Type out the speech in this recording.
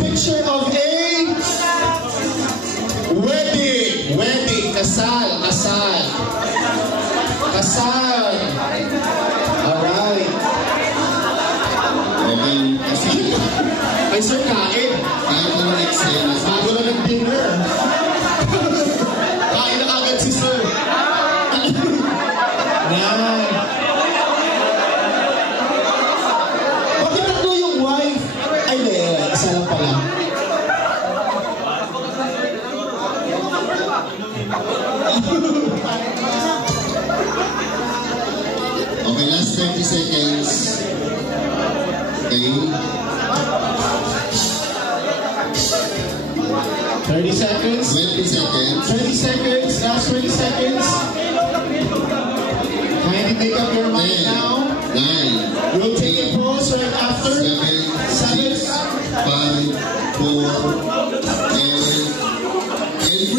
picture of a wedding. Wedding. Kasal. Kasal. Kasal. Alright. Okay, kasi Ay, sir, kain. kaya ko na eksena. Bago na ng dinner. Kain na agad si sir. Yan. Bakit tatlo yung wife? Ay, hindi. Isa lang pala. Okay, last 30 seconds. Okay. 30 seconds. 20 seconds. 20 seconds. Last 20 seconds. Kindly make up your mind 10, now. 9, We'll take a pause right after. 7, 6, 5, 4,